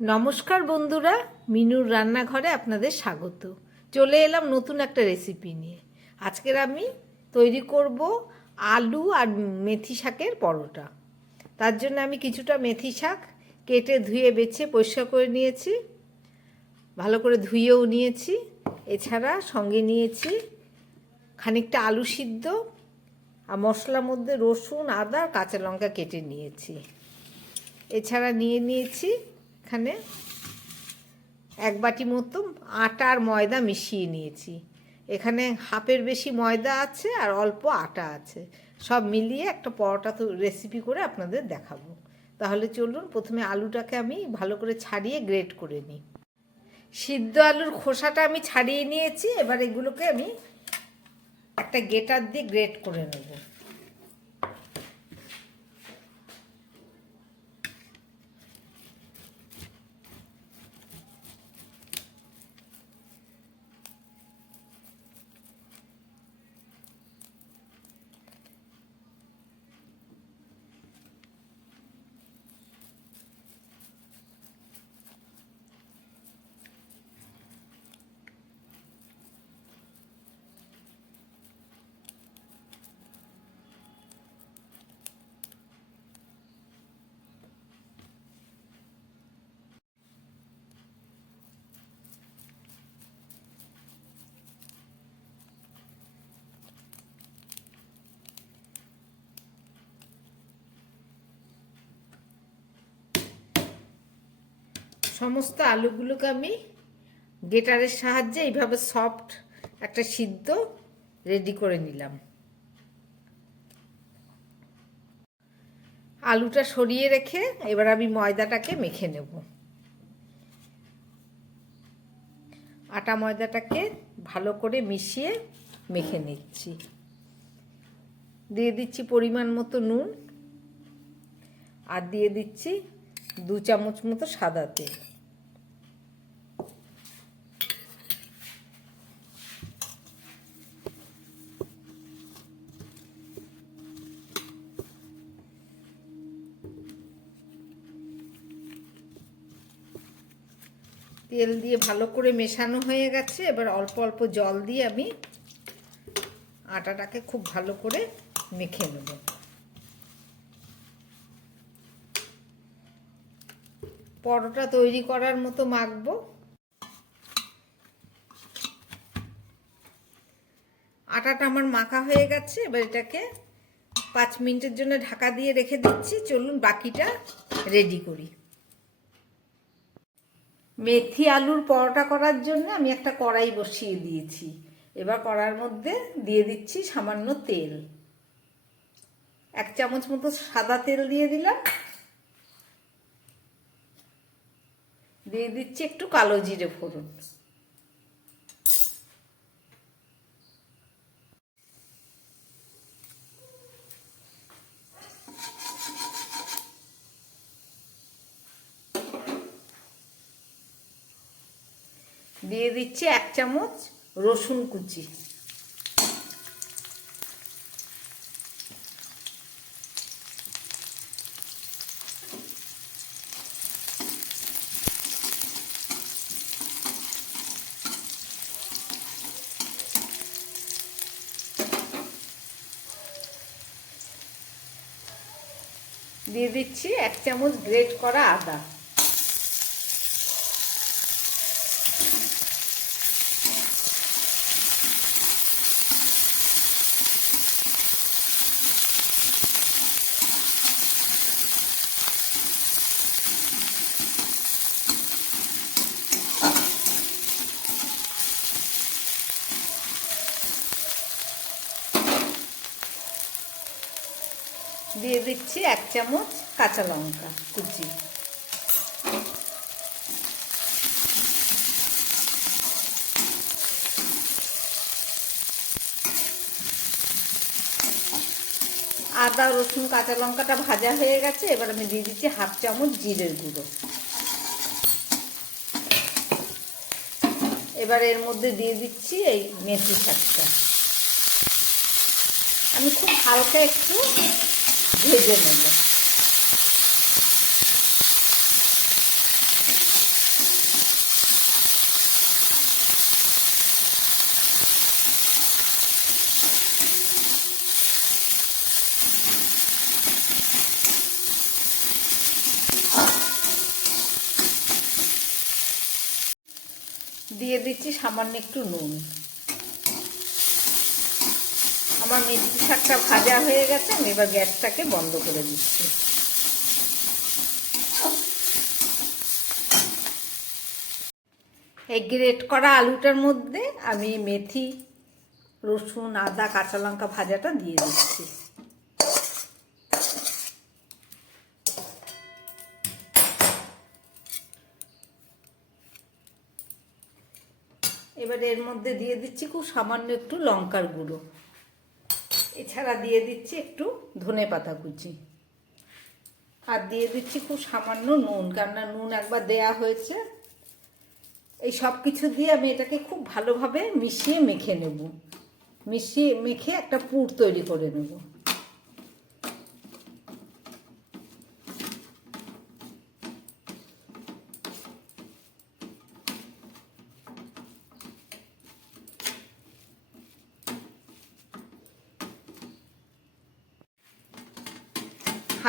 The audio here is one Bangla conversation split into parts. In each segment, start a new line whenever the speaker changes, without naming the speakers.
নমস্কার বন্ধুরা, মিনুর রান্নাঘরে আপনাদের স্বাগত। চলে এলাম নতুন একটা রেসিপি নিয়ে। আজকের আমি তৈরি করব আলু আর মেথি শাকের পরোটা। তার জন্য আমি কিছুটা মেথি শাক কেটে ধুয়ে বেছে পরিষ্কার করে নিয়েছি। ভালো করে ধুয়েও নিয়েছি। এছাড়া সঙ্গে নিয়েছি খানিকটা আলু সিদ্ধ আর মশলার মধ্যে রসুন, আদা কাঁচা লঙ্কা কেটে নিয়েছি। এছাড়া নিয়ে নিয়েছি এখানে এক বাটি মতো আটা আর ময়দা মিশিয়ে নিয়েছি। এখানে হাফের বেশি ময়দা আছে আর অল্প আটা আছে। সব মিলিয়ে একটা পরোটা তো রেসিপি করে আপনাদের দেখাবো। তাহলে চলুন, প্রথমে আলুটাকে আমি ভালো করে ছাড়িয়ে গ্রেট করে নিই। সিদ্ধ আলুর খোসাটা আমি ছাড়িয়ে নিয়েছি। এবার এগুলোকে আমি একটা গেটার দিয়ে গ্রেট করে নেব। সমস্ত আলুগুলোকে আমি গেটারের সাহায্যে এইভাবে সফট একটা সিদ্ধ রেডি করে নিলাম। আলুটা সরিয়ে রেখে এবার আমি ময়দাটাকে মেখে নেব। আটা ময়দাটাকে ভালো করে মিশিয়ে মেখে নিচ্ছি। দিয়ে দিচ্ছি পরিমাণ মতো নুন। আর দিয়ে দিচ্ছি দু চামচ মতো সাদা তেল। তেল দিয়ে ভালো করে মেশানো হয়ে গেছে। এবার অল্প অল্প জল দিয়ে আমি আটাটাকে খুব ভালো করে মেখে নেব। পরোটা তৈরি করার মতো মাখবো। আটাটা আমার মাখা হয়ে গেছে। এবার এটাকে পাঁচ মিনিটের জন্য ঢাকা দিয়ে রেখে দিচ্ছি। চলুন বাকিটা রেডি করি। মেথি আলুর পরোটা করার জন্য আমি একটা কড়াই বসিয়ে দিয়েছি। এবার কড়ার মধ্যে দিয়ে দিচ্ছি সামান্য তেল। এক চামচ মতো সাদা তেল দিয়ে দিলাম। দিয়ে দিচ্ছি একটু কালো জিরে ফোড়ন। দিয়ে দিচ্ছি এক চামচ রসুন কুচি। দিয়ে দিচ্ছি এক চামচ গ্রেট করা আদা। দিয়ে দিচ্ছি এক চামচ কাঁচা লঙ্কা কুচি। আদা, রসুন, কাঁচা লঙ্কাটা ভাজা হয়ে গেছে, এবার আমি দিয়ে দিচ্ছি হাফ চামচ জিরের গুঁড়ো। এবার এর মধ্যে দিয়ে দিচ্ছি এই মেথি শাকটা। আমি খুব হালকা একটু ভেজে নেব দিয়ে দিচ্ছি সামান্য একটু নুন। আমার মেথি শাকটা ভাজা হয়ে গেছে, আমি এবার গ্যাসটাকে বন্ধ করে দিচ্ছি। এই গ্রেট করা আলুটার মধ্যে আমি মেথি, রসুন, আদা, কাঁচা লঙ্কা ভাজাটা দিয়ে দিচ্ছি। এবার এর মধ্যে দিয়ে দিচ্ছি খুব সামান্য একটু লঙ্কার গুঁড়ো। এছাড়া দিয়ে দিচ্ছি একটু ধনে পাতা কুচি। আর দিয়ে দিচ্ছি খুব সামান্য নুন, কেননা নুন একবার দেয়া হয়েছে। এই সব কিছু দিয়ে আমি এটাকে খুব ভালোভাবে মিশিয়ে মেখে নেব। মিশিয়ে, মেখে একটা পুর তৈরি করে নেব।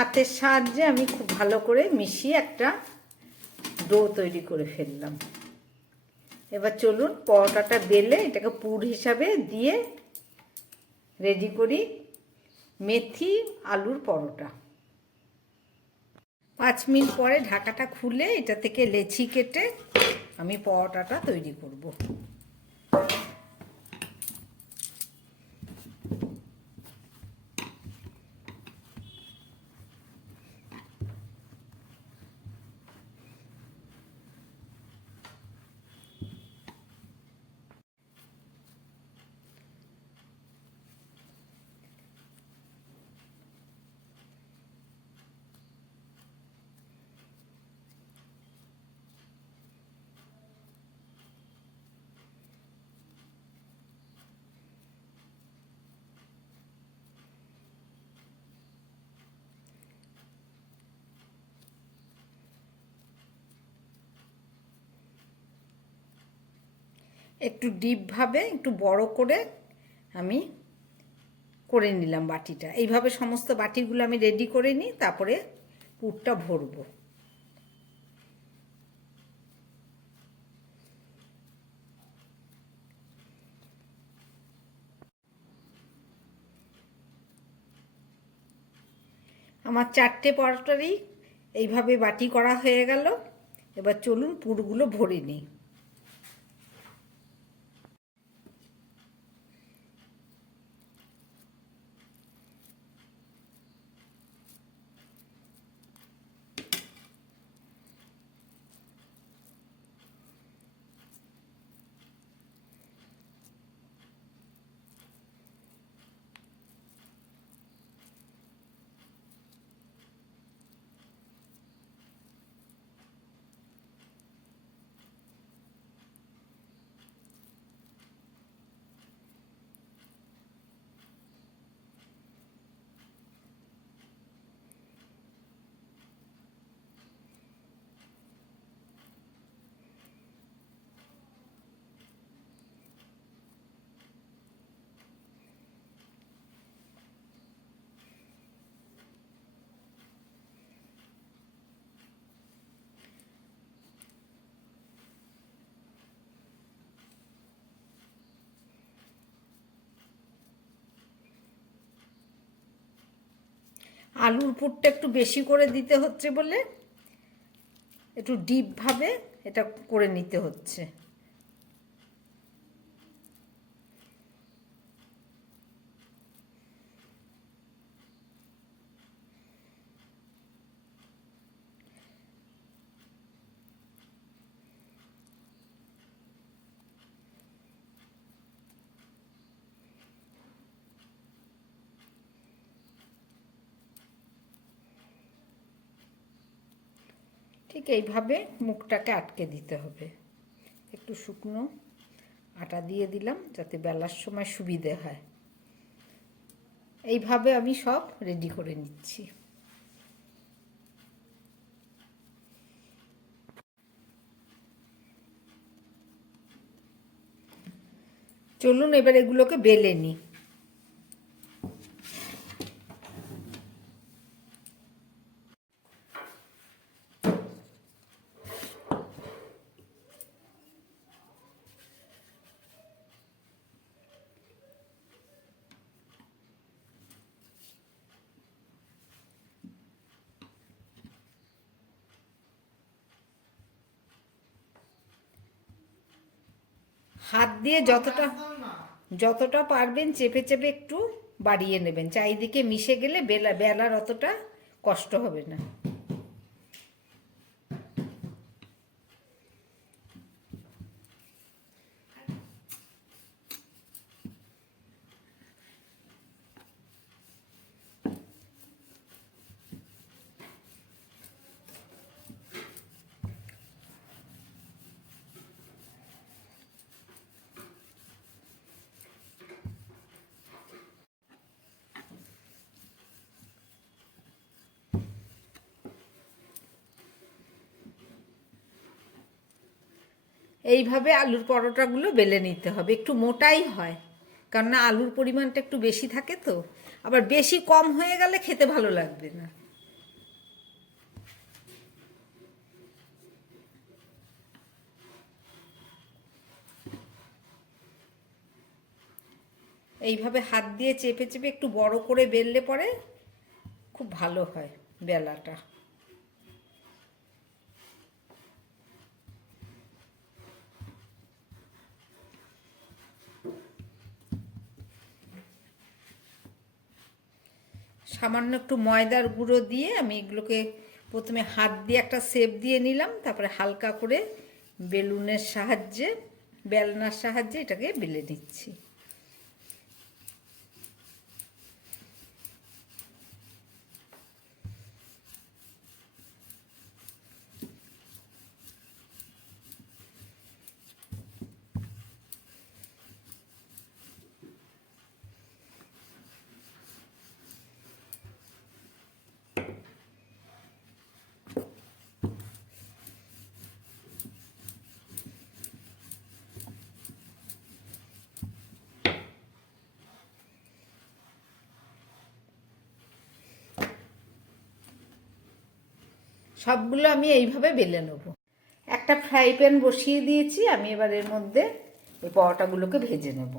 হাতের সাহায্যে আমি খুব ভালো করে মিশিয়ে একটা ডো তৈরি করে ফেললাম। এবার চলুন পরোটাটা বেলে এটাকে পুর হিসাবে দিয়ে রেডি করি মেথি, আলুর পরোটা। পাঁচ মিনিট পরে ঢাকাটা খুলে এটা থেকে লেচি কেটে আমি পরোটাটা তৈরি করব। একটু ডিপভাবে একটু বড় করে আমি করে নিলাম বাটিটা। এইভাবে সমস্ত বাটিগুলো আমি রেডি করে নিই তারপরে পুরটা ভরবো। আমার চারটে পরোটারই এইভাবে বাটি করা হয়ে গেল। এবার চলুন পুরগুলো ভরে নিই। আলুর পুরটা একটু বেশি করে দিতে হচ্ছে বলে একটু ডিপভাবে এটা করে নিতে হচ্ছে। ঠিক এইভাবে মুখটাকে আটকে দিতে হবে। একটু শুকনো আটা দিয়ে দিলাম যাতে বেলার সময় সুবিধে হয়। এইভাবে আমি সব রেডি করে নিচ্ছি। চলুন এবার এগুলোকে বেলে নিই হাত দিয়ে যতটা যতটা পারবেন চেপে চেপে একটু বাড়িয়ে নেবেন। চারিদিকে মিশে গেলে বেলা বেলার অতটা কষ্ট হবে না। এইভাবে আলুর পরোটাগুলো বেলে নিতে হবে। একটু মোটাই হয়, কেননা আলুর পরিমাণটা একটু বেশি থাকে তো। আবার বেশি কম হয়ে গেলে খেতে ভালো লাগবে না। এইভাবে হাত দিয়ে চেপে চেপে একটু বড় করে বেললে পরে খুব ভালো হয় বেলাটা। সামান্য একটু ময়দার গুঁড়ো দিয়ে আমি এগুলোকে প্রথমে হাত দিয়ে একটা সেপ দিয়ে নিলাম, তারপরে হালকা করে বেলুনের সাহায্যে, বেলনার সাহায্যে এটাকে বেলে নিচ্ছি। সবগুলো আমি এইভাবে বেলে নেব। একটা ফ্রাই প্যান বসিয়ে দিয়েছি, আমি এবার এর মধ্যে এই পরোটাগুলোকে ভেজে নেব।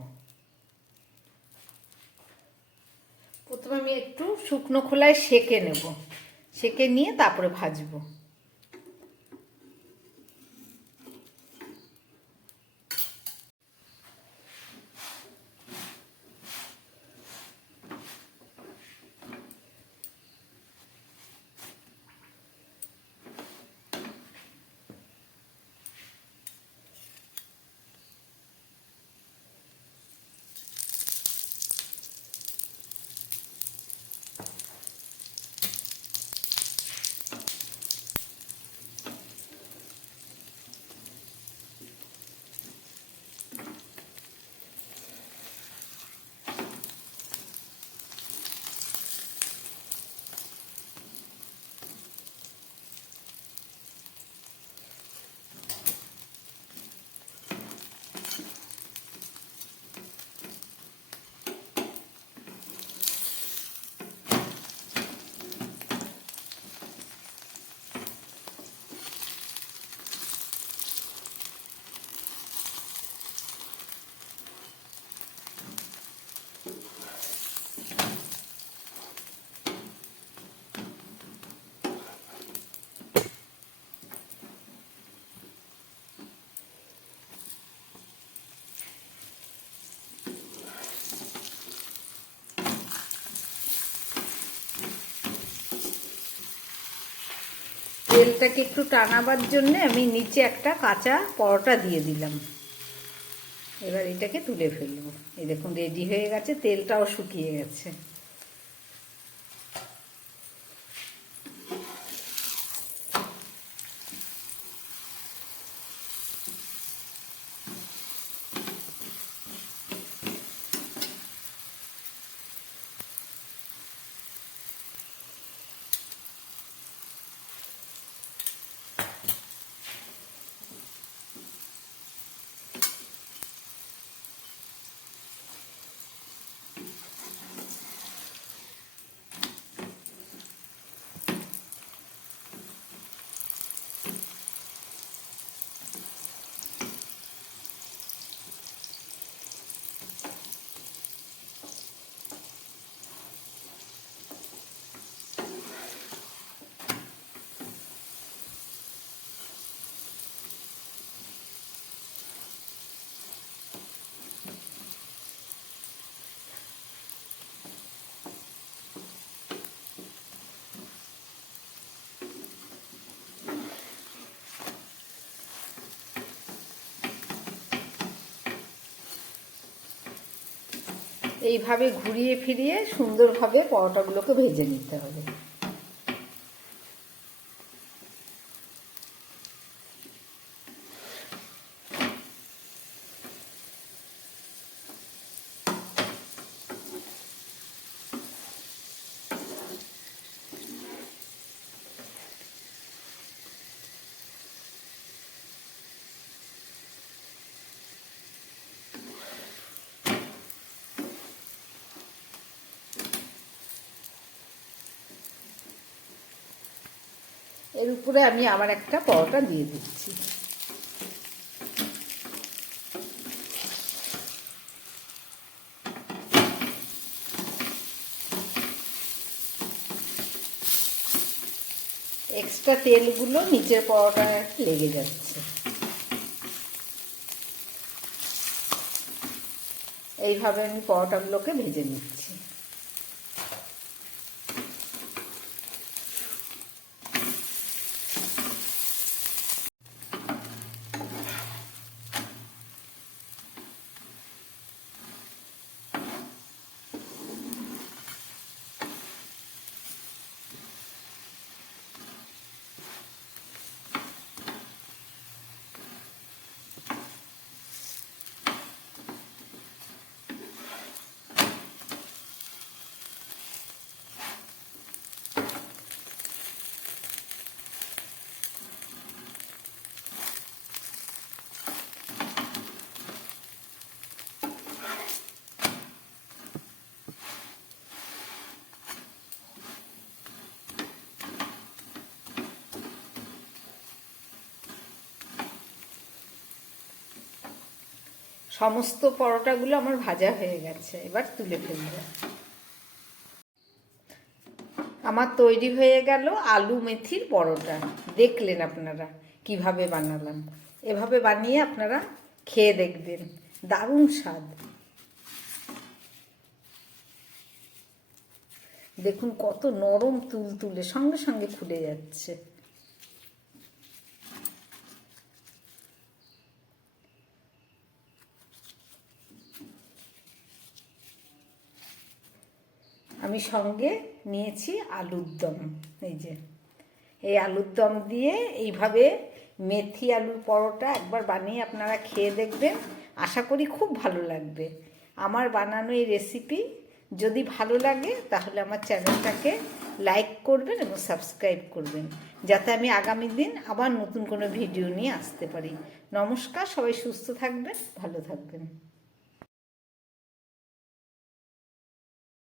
প্রথমে আমি একটু শুকনো খোলায় সেকে নেব। সেকে নিয়ে তারপরে ভাজবো। তেলটাকে একটু টানাবার জন্য আমি নিচে একটা কাঁচা পরোটা দিয়ে দিলাম। এবার এটাকে তুলে ফেলব। এই দেখুন, রেডি হয়ে গেছে, তেলটাও শুকিয়ে গেছে। এইভাবে ঘুরিয়ে ফিরিয়ে সুন্দরভাবে পরোটাগুলোকে ভেজে নিতে হবে। এর উপরে আমি আবার একটা পরোটা দিয়ে দিচ্ছি। এক্সট্রা তেলগুলো নিচের পরোটায় লেগে যাচ্ছে। এইভাবে আমি পরোটাগুলোকে ভেজে নিচ্ছি। সমস্ত পরোটাগুলো আমার ভাজা হয়ে গেছে, এবার তুলে ফেলব। আমার তৈরি হয়ে গেল আলু মেথির পরোটা। দেখলেন আপনারা কীভাবে বানালাম। এভাবে বানিয়ে আপনারা খেয়ে দেখবেন। দারুণ স্বাদ। দেখুন কত নরম তুল তুলে সঙ্গে সঙ্গে খুলে যাচ্ছে। আমি সঙ্গে নিয়েছি আলুর দম, এই যে। এই আলুর দম দিয়ে এইভাবে মেথি আলুর পরোটা একবার বানিয়ে আপনারা খেয়ে দেখবেন। আশা করি খুব ভালো লাগবে। আমার বানানো এই রেসিপি যদি ভালো লাগে, তাহলে আমার চ্যানেলটাকে লাইক করবেন এবং সাবস্ক্রাইব করবেন, যাতে আমি আগামী দিন আবার নতুন কোনো ভিডিও নিয়ে আসতে পারি। নমস্কার, সবাই সুস্থ থাকবেন, ভালো থাকবেন।